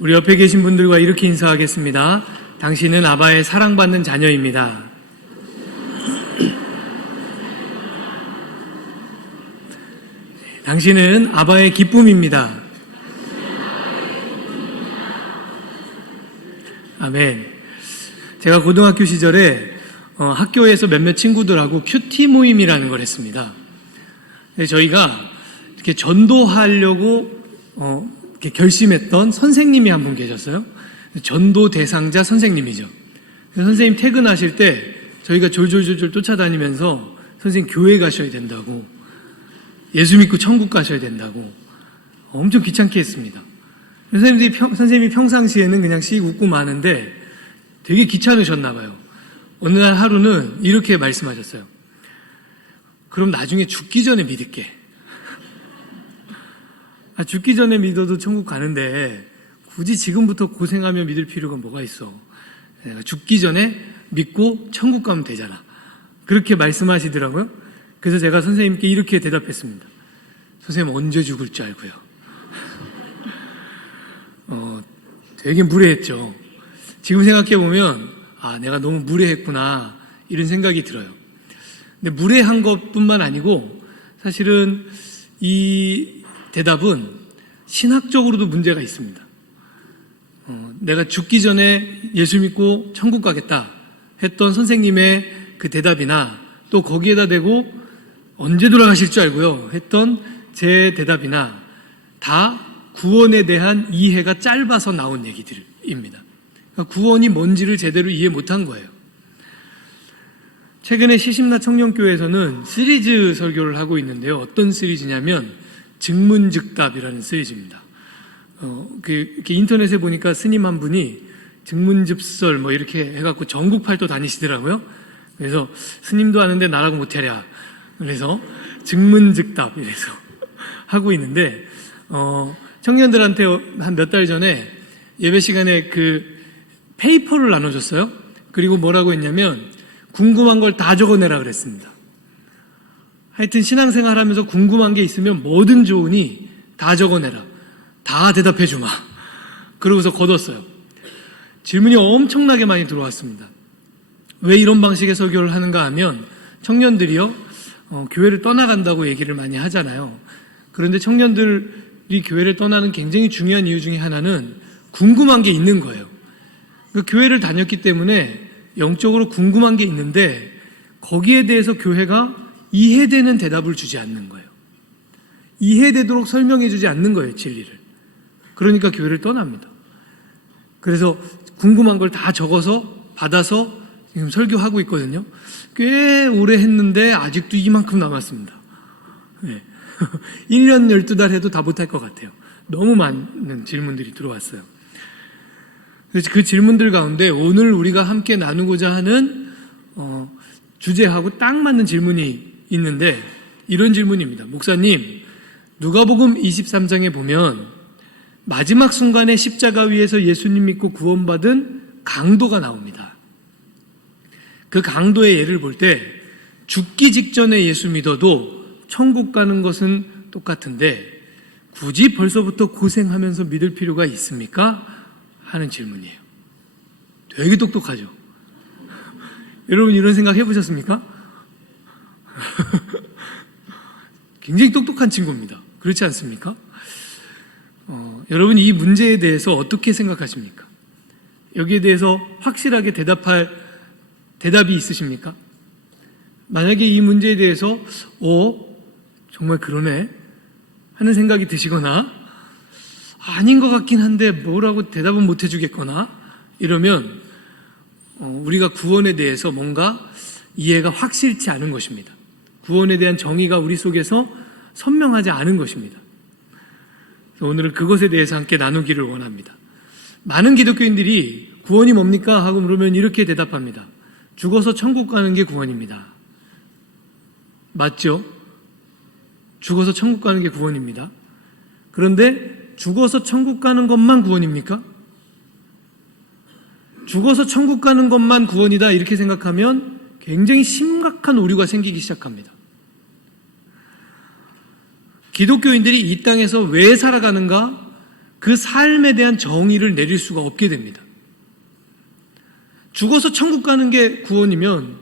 우리 옆에 계신 분들과 이렇게 인사하겠습니다. 당신은 아바의 사랑받는 자녀입니다. 당신은 아바의 기쁨입니다. 아멘. 제가 고등학교 시절에 학교에서 몇몇 친구들하고 큐티 모임이라는 걸 했습니다. 저희가 이렇게 전도하려고 이렇게 결심했던 선생님이 한 분 계셨어요. 전도 대상자 선생님이죠. 선생님 퇴근하실 때 저희가 졸졸졸 쫓아다니면서 선생님 교회 가셔야 된다고, 예수 믿고 천국 가셔야 된다고 엄청 귀찮게 했습니다. 선생님이 평상시에는 그냥 씩 웃고 마는데 되게 귀찮으셨나 봐요. 어느 날 하루는 이렇게 말씀하셨어요. 그럼 나중에 죽기 전에 믿을게. 죽기 전에 믿어도 천국 가는데 굳이 지금부터 고생하며 믿을 필요가 뭐가 있어. 내가 죽기 전에 믿고 천국 가면 되잖아. 그렇게 말씀하시더라고요. 그래서 제가 선생님께 이렇게 대답했습니다. 선생님 언제 죽을 줄 알고요. 되게 무례했죠. 지금 생각해보면 내가 너무 무례했구나 이런 생각이 들어요. 근데 무례한 것뿐만 아니고 사실은 이 대답은 신학적으로도 문제가 있습니다. 내가 죽기 전에 예수 믿고 천국 가겠다 했던 선생님의 그 대답이나 또 거기에다 대고 언제 돌아가실 줄 알고요 했던 제 대답이나 다 구원에 대한 이해가 짧아서 나온 얘기들입니다. 그러니까 구원이 뭔지를 제대로 이해 못한 거예요. 최근에 시심나 청년교회에서는 시리즈 설교를 하고 있는데요. 어떤 시리즈냐면 증문즉답이라는 시리즈입니다. 이렇게 인터넷에 보니까 스님 한 분이 증문즉설 이렇게 해갖고 전국 팔도 다니시더라고요. 그래서 스님도 하는데 나라고 못하랴. 그래서 증문즉답 이래서 하고 있는데 청년들한테 한 몇 달 전에 예배 시간에 그 페이퍼를 나눠줬어요. 그리고 뭐라고 했냐면 궁금한 걸 다 적어내라 그랬습니다. 하여튼 신앙생활 하면서 궁금한 게 있으면 뭐든 좋으니 다 적어내라. 다 대답해 주마. 그러고서 걷었어요. 질문이 엄청나게 많이 들어왔습니다. 왜 이런 방식의 설교를 하는가 하면 청년들이요, 교회를 떠나간다고 얘기를 많이 하잖아요. 그런데 청년들이 교회를 떠나는 굉장히 중요한 이유 중에 하나는 궁금한 게 있는 거예요. 그러니까 교회를 다녔기 때문에 영적으로 궁금한 게 있는데 거기에 대해서 교회가 이해되는 대답을 주지 않는 거예요. 이해되도록 설명해 주지 않는 거예요, 진리를. 그러니까 교회를 떠납니다. 그래서 궁금한 걸 다 적어서 받아서 지금 설교하고 있거든요. 꽤 오래 했는데 아직도 이만큼 남았습니다. 네. 1년 12달 해도 다 못할 것 같아요. 너무 많은 질문들이 들어왔어요. 그래서 그 질문들 가운데 오늘 우리가 함께 나누고자 하는 주제하고 딱 맞는 질문이 있는데 이런 질문입니다. 목사님, 누가복음 23장에 보면 마지막 순간에 십자가 위에서 예수님 믿고 구원받은 강도가 나옵니다. 그 강도의 예를 볼 때 죽기 직전에 예수 믿어도 천국 가는 것은 똑같은데 굳이 벌써부터 고생하면서 믿을 필요가 있습니까? 하는 질문이에요. 되게 똑똑하죠? 여러분 이런 생각 해보셨습니까? 굉장히 똑똑한 친구입니다. 그렇지 않습니까? 여러분 이 문제에 대해서 어떻게 생각하십니까? 여기에 대해서 확실하게 대답할 대답이 있으십니까? 만약에 이 문제에 대해서 정말 그러네 하는 생각이 드시거나 아닌 것 같긴 한데 뭐라고 대답은 못 해주겠거나 이러면 우리가 구원에 대해서 뭔가 이해가 확실치 않은 것입니다. 구원에 대한 정의가 우리 속에서 선명하지 않은 것입니다. 오늘은 그것에 대해서 함께 나누기를 원합니다. 많은 기독교인들이 구원이 뭡니까? 하고 물으면 이렇게 대답합니다. 죽어서 천국 가는 게 구원입니다. 맞죠? 죽어서 천국 가는 게 구원입니다. 그런데 죽어서 천국 가는 것만 구원입니까? 죽어서 천국 가는 것만 구원이다 이렇게 생각하면 굉장히 심각한 오류가 생기기 시작합니다. 기독교인들이 이 땅에서 왜 살아가는가? 그 삶에 대한 정의를 내릴 수가 없게 됩니다. 죽어서 천국 가는 게 구원이면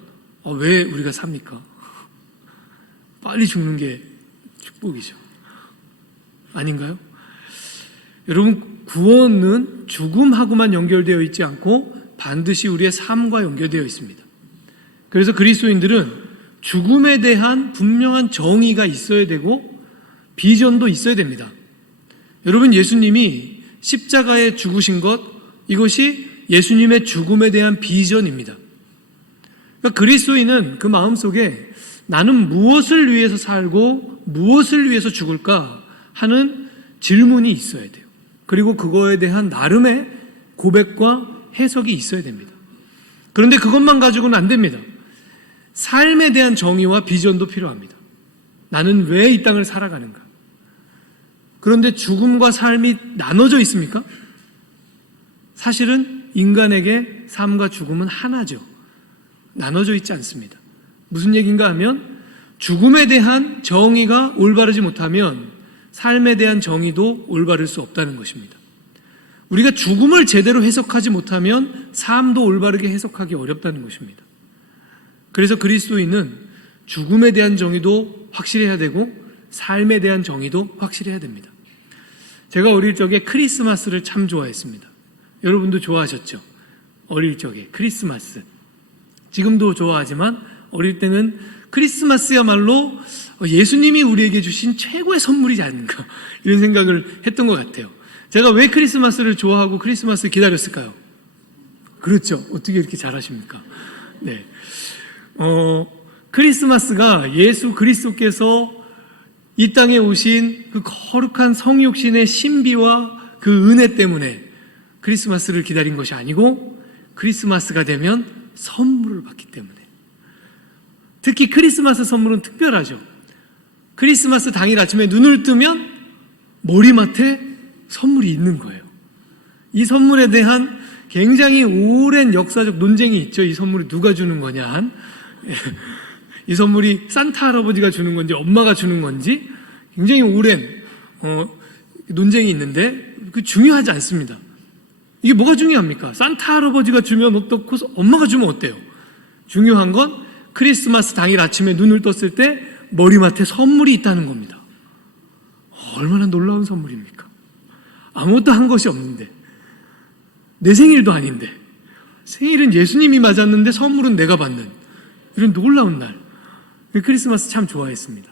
왜 우리가 삽니까? 빨리 죽는 게 축복이죠. 아닌가요? 여러분, 구원은 죽음하고만 연결되어 있지 않고 반드시 우리의 삶과 연결되어 있습니다. 그래서 그리스도인들은 죽음에 대한 분명한 정의가 있어야 되고 비전도 있어야 됩니다. 여러분, 예수님이 십자가에 죽으신 것, 이것이 예수님의 죽음에 대한 비전입니다. 그러니까 그리스도인은 그 마음속에 나는 무엇을 위해서 살고 무엇을 위해서 죽을까 하는 질문이 있어야 돼요. 그리고 그거에 대한 나름의 고백과 해석이 있어야 됩니다. 그런데 그것만 가지고는 안 됩니다. 삶에 대한 정의와 비전도 필요합니다. 나는 왜 이 땅을 살아가는가? 그런데 죽음과 삶이 나눠져 있습니까? 사실은 인간에게 삶과 죽음은 하나죠. 나눠져 있지 않습니다. 무슨 얘기인가 하면 죽음에 대한 정의가 올바르지 못하면 삶에 대한 정의도 올바를 수 없다는 것입니다. 우리가 죽음을 제대로 해석하지 못하면 삶도 올바르게 해석하기 어렵다는 것입니다. 그래서 그리스도인은 죽음에 대한 정의도 확실해야 되고 삶에 대한 정의도 확실해야 됩니다. 제가 어릴 적에 크리스마스를 참 좋아했습니다. 여러분도 좋아하셨죠? 어릴 적에 크리스마스. 지금도 좋아하지만 어릴 때는 크리스마스야말로 예수님이 우리에게 주신 최고의 선물이지 않는가, 이런 생각을 했던 것 같아요. 제가 왜 크리스마스를 좋아하고 크리스마스를 기다렸을까요? 그렇죠. 어떻게 이렇게 잘하십니까? 네. 크리스마스가 예수 그리스도께서 이 땅에 오신 그 거룩한 성육신의 신비와 그 은혜 때문에 크리스마스를 기다린 것이 아니고 크리스마스가 되면 선물을 받기 때문에. 특히 크리스마스 선물은 특별하죠. 크리스마스 당일 아침에 눈을 뜨면 머리맡에 선물이 있는 거예요. 이 선물에 대한 굉장히 오랜 역사적 논쟁이 있죠. 이 선물이 누가 주는 거냐 한. 이 선물이 산타 할아버지가 주는 건지 엄마가 주는 건지 굉장히 오랜 논쟁이 있는데 그 중요하지 않습니다. 이게 뭐가 중요합니까? 산타 할아버지가 주면 어떻고 엄마가 주면 어때요? 중요한 건 크리스마스 당일 아침에 눈을 떴을 때 머리맡에 선물이 있다는 겁니다. 얼마나 놀라운 선물입니까? 아무것도 한 것이 없는데, 내 생일도 아닌데, 생일은 예수님이 맞았는데 선물은 내가 받는 이런 놀라운 날. 크리스마스 참 좋아했습니다.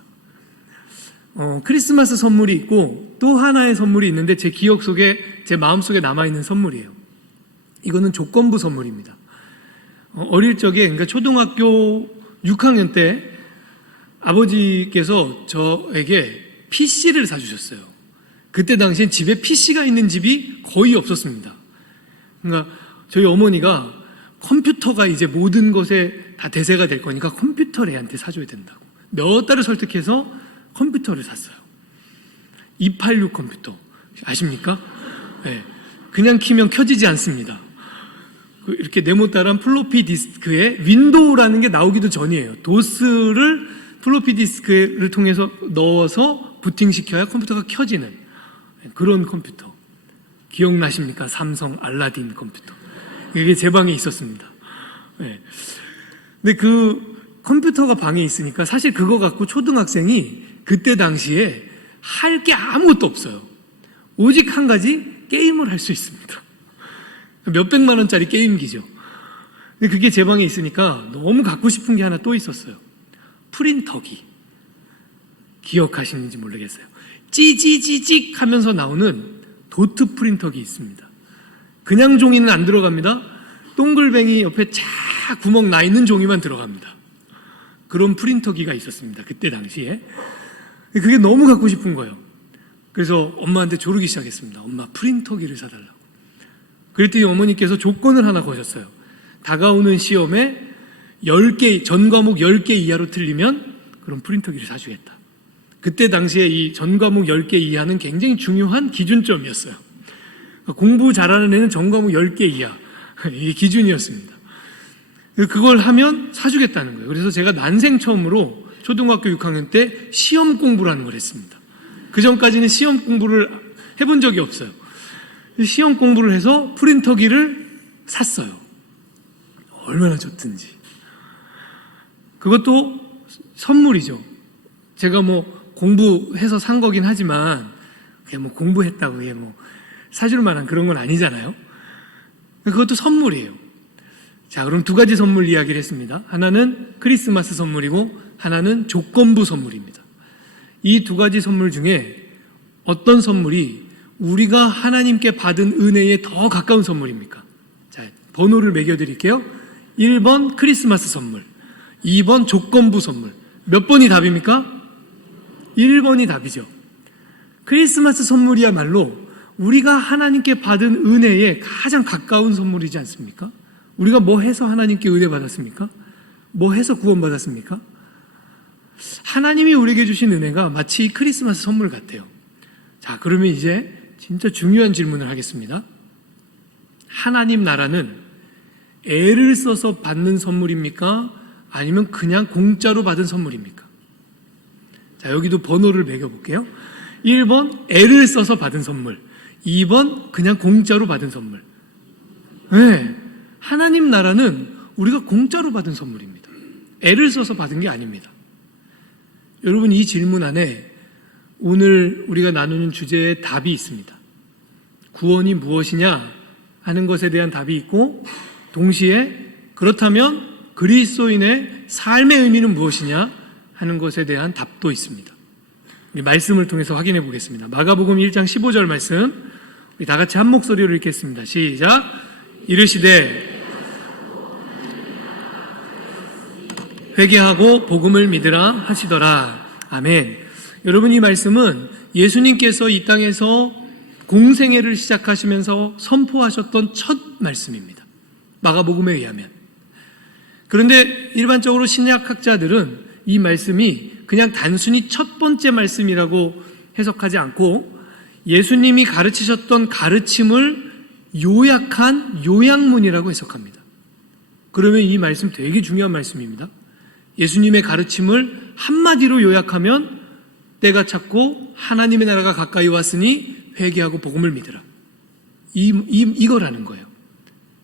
크리스마스 선물이 있고 또 하나의 선물이 있는데 제 기억 속에, 제 마음속에 남아있는 선물이에요. 이거는 조건부 선물입니다. 어릴 적에, 그러니까 초등학교 6학년 때 아버지께서 저에게 PC를 사주셨어요. 그때 당시엔 집에 PC가 있는 집이 거의 없었습니다. 그러니까 저희 어머니가 컴퓨터가 이제 모든 것에 다 대세가 될 거니까 컴퓨터를 애한테 사줘야 된다고 몇 달을 설득해서 컴퓨터를 샀어요. 286 컴퓨터 아십니까? 네. 그냥 키면 켜지지 않습니다. 이렇게 네모따란 플로피 디스크에 윈도우라는 게 나오기도 전이에요. 도스를 플로피 디스크를 통해서 넣어서 부팅시켜야 컴퓨터가 켜지는 그런 컴퓨터. 기억나십니까? 삼성 알라딘 컴퓨터. 이게 제 방에 있었습니다. 네. 근데 그 컴퓨터가 방에 있으니까 사실 그거 갖고 초등학생이 그때 당시에 할 게 아무것도 없어요. 오직 한 가지, 게임을 할 수 있습니다. 몇백만 원짜리 게임기죠. 근데 그게 제 방에 있으니까 너무 갖고 싶은 게 하나 또 있었어요. 프린터기. 기억하시는지 모르겠어요. 찌지지직 하면서 나오는 도트 프린터기 있습니다. 그냥 종이는 안 들어갑니다. 동글뱅이 옆에 쫙 구멍 나 있는 종이만 들어갑니다. 그런 프린터기가 있었습니다. 그때 당시에. 그게 너무 갖고 싶은 거예요. 그래서 엄마한테 조르기 시작했습니다. 엄마, 프린터기를 사달라고. 그랬더니 어머니께서 조건을 하나 거셨어요. 다가오는 시험에 10개, 전 과목 10개 이하로 틀리면 그럼 프린터기를 사주겠다. 그때 당시에 이 전 과목 10개 이하는 굉장히 중요한 기준점이었어요. 공부 잘하는 애는 전 과목 10개 이하. 이게 기준이었습니다. 그걸 하면 사주겠다는 거예요. 그래서 제가 난생 처음으로 초등학교 6학년 때 시험 공부라는 걸 했습니다. 그 전까지는 시험 공부를 해본 적이 없어요. 시험 공부를 해서 프린터기를 샀어요. 얼마나 좋든지. 그것도 선물이죠. 제가 공부해서 산 거긴 하지만 그게 공부했다고 그게 사줄 만한 그런 건 아니잖아요. 그것도 선물이에요. 자, 그럼 두 가지 선물 이야기를 했습니다. 하나는 크리스마스 선물이고 하나는 조건부 선물입니다. 이 두 가지 선물 중에 어떤 선물이 우리가 하나님께 받은 은혜에 더 가까운 선물입니까? 자, 번호를 매겨드릴게요. 1번 크리스마스 선물, 2번 조건부 선물. 몇 번이 답입니까? 1번이 답이죠. 크리스마스 선물이야말로 우리가 하나님께 받은 은혜에 가장 가까운 선물이지 않습니까? 우리가 뭐 해서 하나님께 은혜 받았습니까? 뭐 해서 구원 받았습니까? 하나님이 우리에게 주신 은혜가 마치 크리스마스 선물 같아요. 자, 그러면 이제 진짜 중요한 질문을 하겠습니다. 하나님 나라는 애를 써서 받는 선물입니까? 아니면 그냥 공짜로 받은 선물입니까? 자, 여기도 번호를 매겨볼게요. 1번 애를 써서 받은 선물, 2번 그냥 공짜로 받은 선물. 네, 하나님 나라는 우리가 공짜로 받은 선물입니다. 애를 써서 받은 게 아닙니다. 여러분, 이 질문 안에 오늘 우리가 나누는 주제에 답이 있습니다. 구원이 무엇이냐 하는 것에 대한 답이 있고, 동시에 그렇다면 그리스도인의 삶의 의미는 무엇이냐 하는 것에 대한 답도 있습니다. 우리 말씀을 통해서 확인해 보겠습니다. 마가복음 1장 15절 말씀, 우리 다 같이 한 목소리로 읽겠습니다. 시작. 이르시되 회개하고 복음을 믿으라 하시더라. 아멘. 여러분, 이 말씀은 예수님께서 이 땅에서 공생애를 시작하시면서 선포하셨던 첫 말씀입니다. 마가복음에 의하면. 그런데 일반적으로 신약학자들은 이 말씀이 그냥 단순히 첫 번째 말씀이라고 해석하지 않고 예수님이 가르치셨던 가르침을 요약한 요약문이라고 해석합니다. 그러면 이 말씀 되게 중요한 말씀입니다. 예수님의 가르침을 한마디로 요약하면 때가 찼고 하나님의 나라가 가까이 왔으니 회개하고 복음을 믿으라. 이거라는 거예요.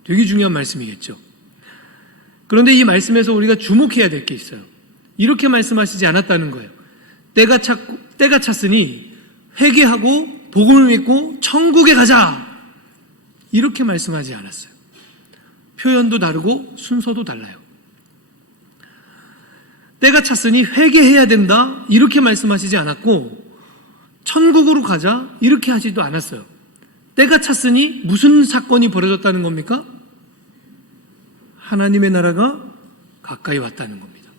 되게 중요한 말씀이겠죠. 그런데 이 말씀에서 우리가 주목해야 될 게 있어요. 이렇게 말씀하시지 않았다는 거예요. 때가 찼으니 회개하고 복음을 믿고 천국에 가자. 이렇게 말씀하지 않았어요. 표현도 다르고 순서도 달라요. 때가 찼으니 회개해야 된다. 이렇게 말씀하시지 않았고, 천국으로 가자. 이렇게 하지도 않았어요. 때가 찼으니 무슨 사건이 벌어졌다는 겁니까? 하나님의 나라가 가까이 왔다는 겁니다.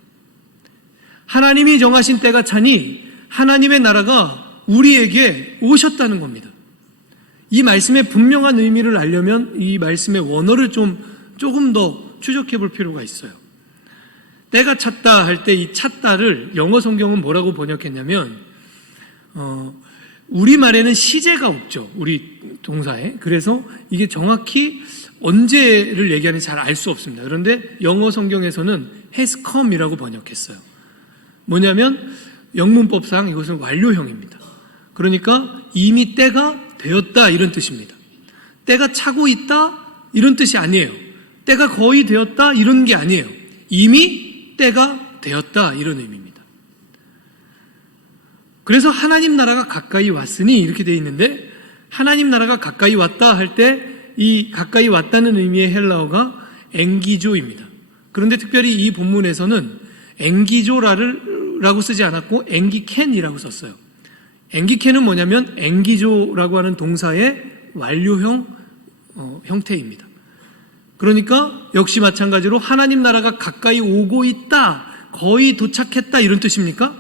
하나님이 정하신 때가 차니 하나님의 나라가 우리에게 오셨다는 겁니다. 이 말씀의 분명한 의미를 알려면 이 말씀의 원어를 조금 더 추적해 볼 필요가 있어요. 때가 찼다 할 때 이 찼다를 영어 성경은 뭐라고 번역했냐면, 우리말에는 시제가 없죠. 우리 동사에. 그래서 이게 정확히 언제를 얘기하는지 잘 알 수 없습니다. 그런데 영어 성경에서는 has come이라고 번역했어요. 뭐냐면 영문법상 이것은 완료형입니다. 그러니까 이미 때가 되었다 이런 뜻입니다. 때가 차고 있다 이런 뜻이 아니에요. 때가 거의 되었다 이런 게 아니에요. 이미 때가 되었다 이런 의미입니다. 그래서 하나님 나라가 가까이 왔으니 이렇게 되어 있는데, 하나님 나라가 가까이 왔다 할 때 이 가까이 왔다는 의미의 헬라어가 엥기조입니다. 그런데 특별히 이 본문에서는 엥기조라고 쓰지 않았고 엥기켄이라고 썼어요. 엥기켄은 뭐냐면 엥기조라고 하는 동사의 완료형 형태입니다. 그러니까 역시 마찬가지로 하나님 나라가 가까이 오고 있다, 거의 도착했다 이런 뜻입니까?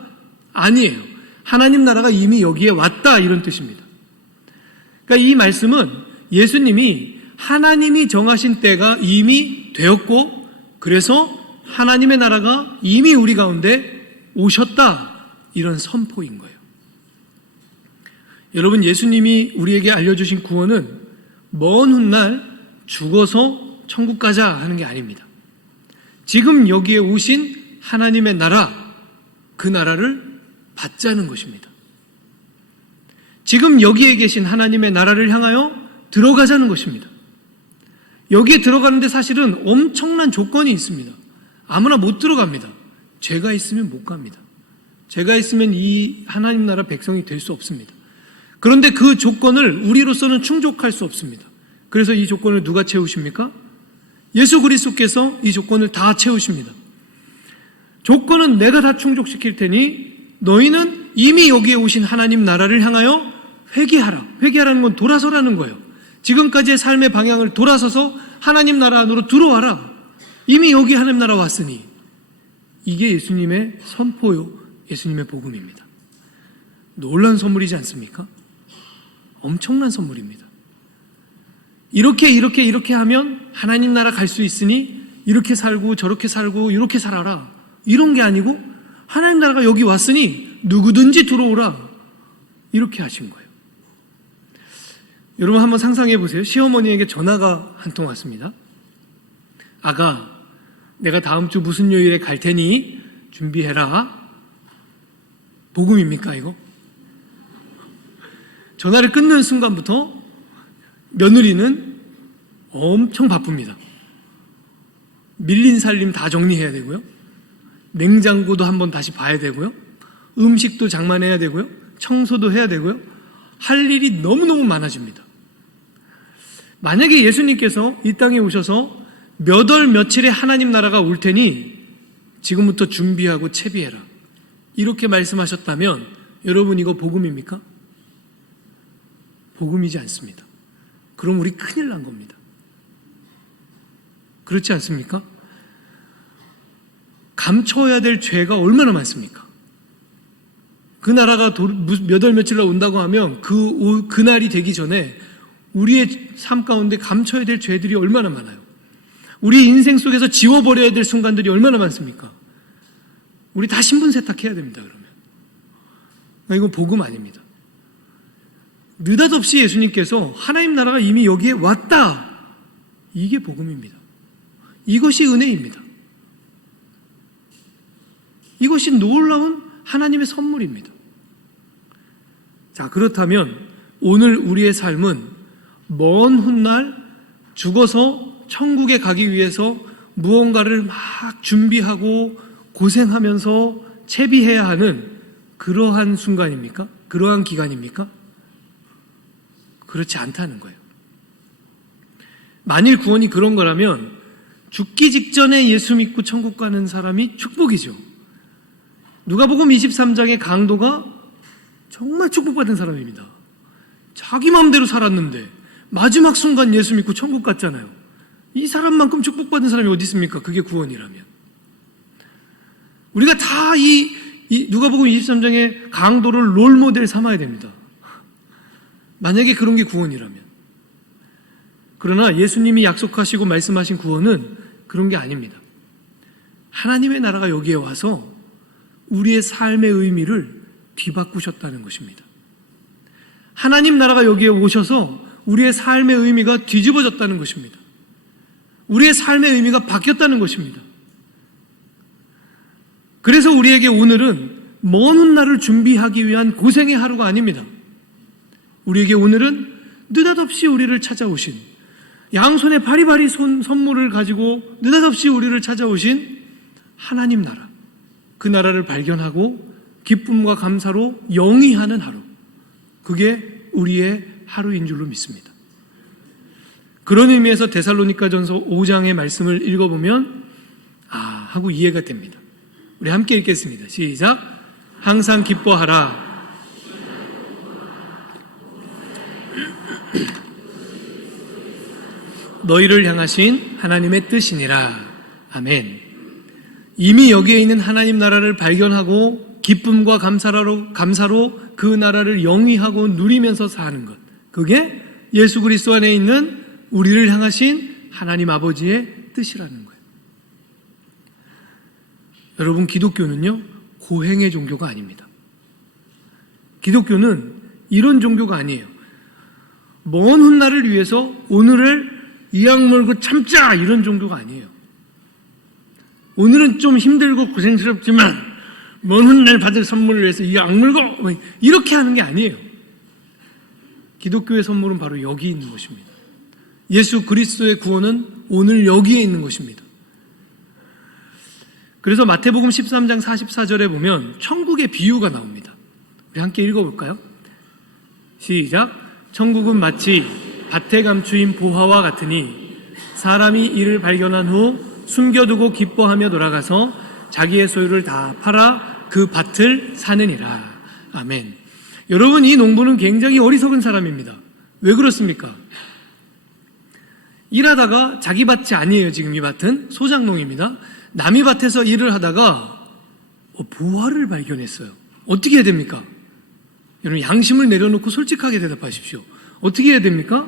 아니에요. 하나님 나라가 이미 여기에 왔다 이런 뜻입니다. 그러니까 이 말씀은 예수님이 하나님이 정하신 때가 이미 되었고, 그래서 하나님의 나라가 이미 우리 가운데 오셨다 이런 선포인 거예요. 여러분, 예수님이 우리에게 알려주신 구원은 먼 훗날 죽어서 천국 가자 하는 게 아닙니다. 지금 여기에 오신 하나님의 나라, 그 나라를 받자는 것입니다. 지금 여기에 계신 하나님의 나라를 향하여 들어가자는 것입니다. 여기에 들어가는데 사실은 엄청난 조건이 있습니다. 아무나 못 들어갑니다. 죄가 있으면 못 갑니다. 죄가 있으면 이 하나님 나라 백성이 될 수 없습니다. 그런데 그 조건을 우리로서는 충족할 수 없습니다. 그래서 이 조건을 누가 채우십니까? 예수 그리스도께서 이 조건을 다 채우십니다. 조건은 내가 다 충족시킬 테니 너희는 이미 여기에 오신 하나님 나라를 향하여 회개하라. 회개하라는 건 돌아서라는 거예요. 지금까지의 삶의 방향을 돌아서서 하나님 나라 안으로 들어와라. 이미 여기 하나님 나라 왔으니. 이게 예수님의 선포요, 예수님의 복음입니다. 놀라운 선물이지 않습니까? 엄청난 선물입니다. 이렇게 하면 하나님 나라 갈 수 있으니 이렇게 살고 저렇게 살고 이렇게 살아라. 이런 게 아니고 하나님 나라가 여기 왔으니 누구든지 들어오라. 이렇게 하신 거예요. 여러분 한번 상상해 보세요. 시어머니에게 전화가 한 통 왔습니다. 아가, 내가 다음 주 무슨 요일에 갈 테니 준비해라. 복음입니까 이거? 전화를 끊는 순간부터 며느리는 엄청 바쁩니다. 밀린 살림 다 정리해야 되고요. 냉장고도 한번 다시 봐야 되고요. 음식도 장만해야 되고요. 청소도 해야 되고요. 할 일이 너무너무 많아집니다. 만약에 예수님께서 이 땅에 오셔서 몇 월 며칠에 하나님 나라가 올 테니 지금부터 준비하고 채비해라. 이렇게 말씀하셨다면 여러분 이거 복음입니까? 복음이지 않습니다. 그럼 우리 큰일 난 겁니다. 그렇지 않습니까? 감춰야 될 죄가 얼마나 많습니까? 그 나라가 몇 월 며칠 날 온다고 하면 그날이 되기 전에 우리의 삶 가운데 감춰야 될 죄들이 얼마나 많아요. 우리 인생 속에서 지워버려야 될 순간들이 얼마나 많습니까? 우리 다 신분 세탁해야 됩니다. 그러면 이건 복음 아닙니다. 느닷없이 예수님께서 하나님 나라가 이미 여기에 왔다. 이게 복음입니다. 이것이 은혜입니다. 이것이 놀라운 하나님의 선물입니다. 자, 그렇다면 오늘 우리의 삶은 먼 훗날 죽어서 천국에 가기 위해서 무언가를 막 준비하고 고생하면서 채비해야 하는 그러한 순간입니까? 그러한 기간입니까? 그렇지 않다는 거예요. 만일 구원이 그런 거라면 죽기 직전에 예수 믿고 천국 가는 사람이 축복이죠. 누가복음 23장의 강도가 정말 축복받은 사람입니다. 자기 마음대로 살았는데 마지막 순간 예수 믿고 천국 갔잖아요. 이 사람만큼 축복받은 사람이 어디 있습니까? 그게 구원이라면. 우리가 다 이 누가복음 23장의 강도를 롤모델 삼아야 됩니다. 만약에 그런 게 구원이라면. 그러나 예수님이 약속하시고 말씀하신 구원은 그런 게 아닙니다. 하나님의 나라가 여기에 와서 우리의 삶의 의미를 뒤바꾸셨다는 것입니다. 하나님 나라가 여기에 오셔서 우리의 삶의 의미가 뒤집어졌다는 것입니다. 우리의 삶의 의미가 바뀌었다는 것입니다. 그래서 우리에게 오늘은 먼 훗날을 준비하기 위한 고생의 하루가 아닙니다. 우리에게 오늘은 느닷없이 우리를 찾아오신, 양손에 바리바리 선물을 가지고 느닷없이 우리를 찾아오신 하나님 나라, 그 나라를 발견하고 기쁨과 감사로 영위하는 하루, 그게 우리의 하루인 줄로 믿습니다. 그런 의미에서 데살로니가전서 5장의 말씀을 읽어보면 하고 이해가 됩니다. 우리 함께 읽겠습니다. 시작. 항상 기뻐하라. 너희를 향하신 하나님의 뜻이니라. 아멘. 이미 여기에 있는 하나님 나라를 발견하고 기쁨과 감사로 그 나라를 영위하고 누리면서 사는 것, 그게 예수 그리스도 안에 있는 우리를 향하신 하나님 아버지의 뜻이라는 거예요. 여러분, 기독교는요 고행의 종교가 아닙니다. 기독교는 이런 종교가 아니에요. 먼 훗날을 위해서 오늘을 이악 물고 참자, 이런 종교가 아니에요. 오늘은 좀 힘들고 고생스럽지만 먼 훗날 받을 선물을 위해서 이악 물고 이렇게 하는 게 아니에요. 기독교의 선물은 바로 여기 있는 것입니다. 예수 그리스도의 구원은 오늘 여기에 있는 것입니다. 그래서 마태복음 13장 44절에 보면 천국의 비유가 나옵니다. 우리 함께 읽어볼까요? 시작. 천국은 마치 밭에 감추인 보화와 같으니 사람이 이를 발견한 후 숨겨두고 기뻐하며 돌아가서 자기의 소유를 다 팔아 그 밭을 사느니라. 아멘. 여러분, 이 농부는 굉장히 어리석은 사람입니다. 왜 그렇습니까? 일하다가 자기 밭이 아니에요. 지금 이 밭은 소작농입니다. 남의 밭에서 일을 하다가 보화를 발견했어요. 어떻게 해야 됩니까? 여러분, 양심을 내려놓고 솔직하게 대답하십시오. 어떻게 해야 됩니까?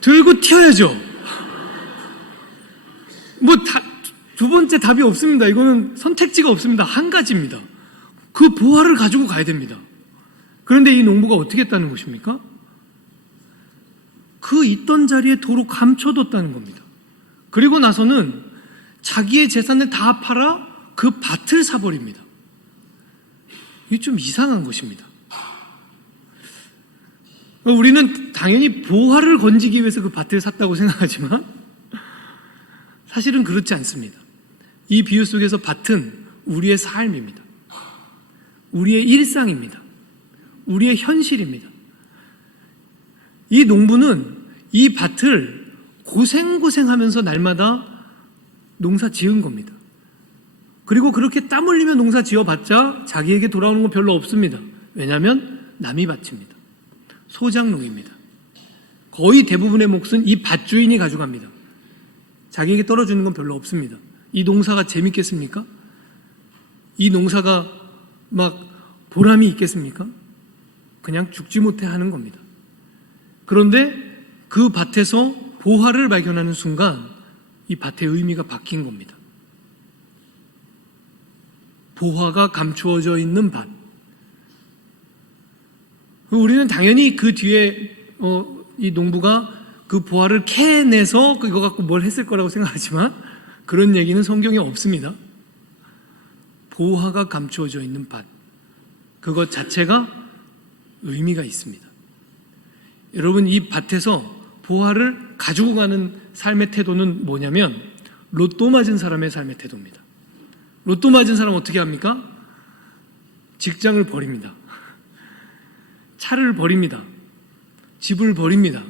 들고 튀어야죠. 두 번째 답이 없습니다. 이거는 선택지가 없습니다. 한 가지입니다. 그 보화를 가지고 가야 됩니다. 그런데 이 농부가 어떻게 했다는 것입니까? 그 있던 자리에 도로 감춰뒀다는 겁니다. 그리고 나서는 자기의 재산을 다 팔아 그 밭을 사버립니다. 이게 좀 이상한 것입니다. 우리는 당연히 보화를 건지기 위해서 그 밭을 샀다고 생각하지만 사실은 그렇지 않습니다. 이 비유 속에서 밭은 우리의 삶입니다. 우리의 일상입니다. 우리의 현실입니다. 이 농부는 이 밭을 고생하면서 날마다 농사 지은 겁니다. 그리고 그렇게 땀 흘리며 농사 지어봤자 자기에게 돌아오는 건 별로 없습니다. 왜냐하면 남이 밭입니다. 소작농입니다. 거의 대부분의 몫은 이 밭주인이 가져갑니다. 자기에게 떨어지는 건 별로 없습니다. 이 농사가 재밌겠습니까? 이 농사가 막 보람이 있겠습니까? 그냥 죽지 못해 하는 겁니다. 그런데 그 밭에서 보화를 발견하는 순간 이 밭의 의미가 바뀐 겁니다. 보화가 감추어져 있는 밭. 우리는 당연히 그 뒤에 이 농부가 그 보화를 캐내서 이거 갖고 뭘 했을 거라고 생각하지만 그런 얘기는 성경에 없습니다. 보화가 감추어져 있는 밭, 그것 자체가 의미가 있습니다. 여러분, 이 밭에서 보화를 가지고 가는 삶의 태도는 뭐냐면 로또 맞은 사람의 삶의 태도입니다. 로또 맞은 사람 어떻게 합니까? 직장을 버립니다. 차를 버립니다. 집을 버립니다.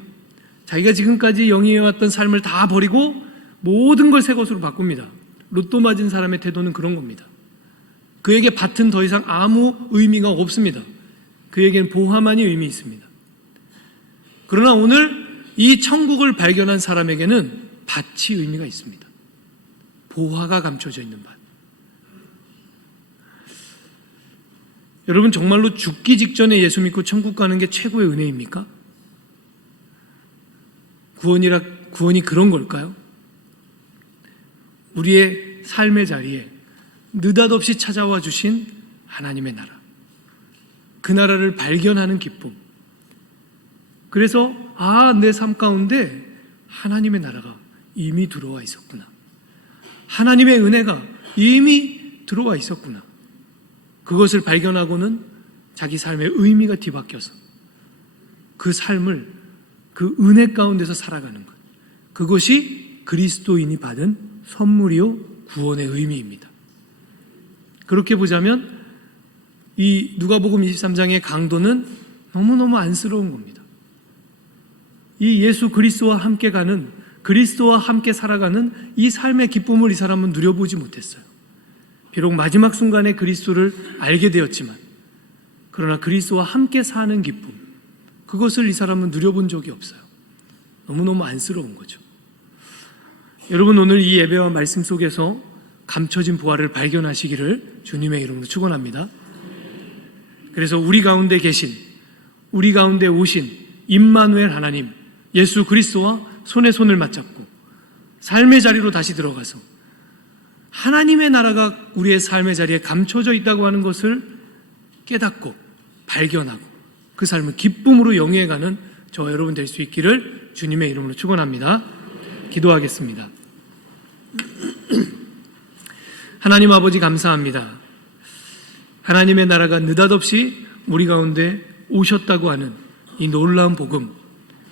자기가 지금까지 영위해왔던 삶을 다 버리고 모든 걸 새 것으로 바꿉니다. 로또 맞은 사람의 태도는 그런 겁니다. 그에게 밭은 더 이상 아무 의미가 없습니다. 그에게는 보화만이 의미 있습니다. 그러나 오늘 이 천국을 발견한 사람에게는 밭이 의미가 있습니다. 보화가 감춰져 있는 밭. 여러분, 정말로 죽기 직전에 예수 믿고 천국 가는 게 최고의 은혜입니까? 구원이 그런 걸까요? 우리의 삶의 자리에 느닷없이 찾아와 주신 하나님의 나라, 그 나라를 발견하는 기쁨. 그래서 내 삶 가운데 하나님의 나라가 이미 들어와 있었구나, 하나님의 은혜가 이미 들어와 있었구나, 그것을 발견하고는 자기 삶의 의미가 뒤바뀌어서 그 삶을 그 은혜 가운데서 살아가는 것, 그것이 그리스도인이 받은 선물이요 구원의 의미입니다. 그렇게 보자면 이 누가복음 23장의 강도는 너무너무 안쓰러운 겁니다. 이 예수 그리스도와 함께 가는, 그리스도와 함께 살아가는 이 삶의 기쁨을 이 사람은 누려보지 못했어요. 비록 마지막 순간에 그리스도를 알게 되었지만, 그러나 그리스도와 함께 사는 기쁨, 그것을 이 사람은 누려본 적이 없어요. 너무너무 안쓰러운 거죠. 여러분, 오늘 이 예배와 말씀 속에서 감춰진 보화를 발견하시기를 주님의 이름으로 축원합니다. 그래서 우리 가운데 계신, 우리 가운데 오신 임마누엘 하나님 예수 그리스도와 손에 손을 맞잡고 삶의 자리로 다시 들어가서 하나님의 나라가 우리의 삶의 자리에 감춰져 있다고 하는 것을 깨닫고 발견하고 그 삶을 기쁨으로 영위해가는 저와 여러분 될 수 있기를 주님의 이름으로 축원합니다. 기도하겠습니다. 하나님 아버지, 감사합니다. 하나님의 나라가 느닷없이 우리 가운데 오셨다고 하는 이 놀라운 복음,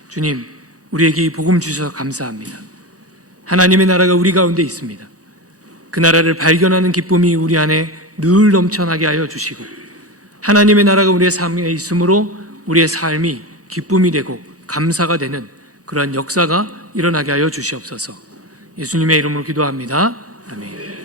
주님, 우리에게 이 복음 주셔서 감사합니다. 하나님의 나라가 우리 가운데 있습니다. 그 나라를 발견하는 기쁨이 우리 안에 늘 넘쳐나게 하여 주시고, 하나님의 나라가 우리의 삶에 있으므로 우리의 삶이 기쁨이 되고 감사가 되는 그러한 역사가 일어나게 하여 주시옵소서. 예수님의 이름으로 기도합니다. 아멘.